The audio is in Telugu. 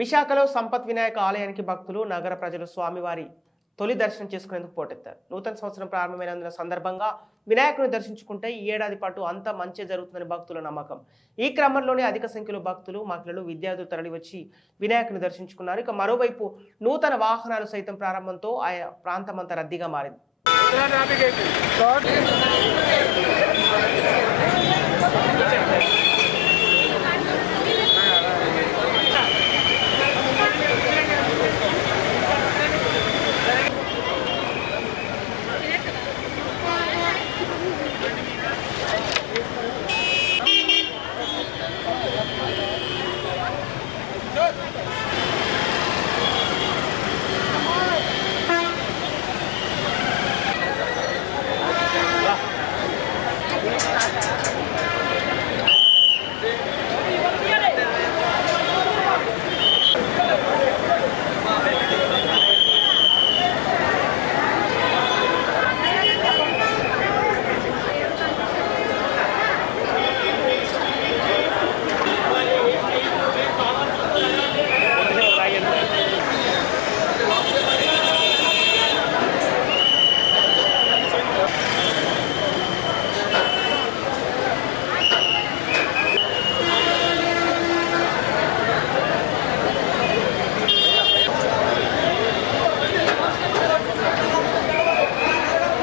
విశాఖలో సంపత్ వినాయక ఆలయానికి భక్తులు నగర ప్రజలు స్వామివారి తొలి దర్శనం చేసుకునేందుకు పోటెత్తారు. నూతన సంవత్సరం ప్రారంభమైన సందర్భంగా వినాయకుని దర్శించుకుంటే ఈ ఏడాది పాటు అంతా మంచి జరుగుతుందని భక్తుల నమ్మకం. ఈ క్రమంలోనే అధిక సంఖ్యలో భక్తులు, మహిళలు, విద్యార్థులు తరలివచ్చి వినాయకుని దర్శించుకున్నారు. ఇక మరోవైపు నూతన వాహనాలు సైతం ప్రారంభంతో ఆయా ప్రాంతమంతా రద్దీగా మారింది.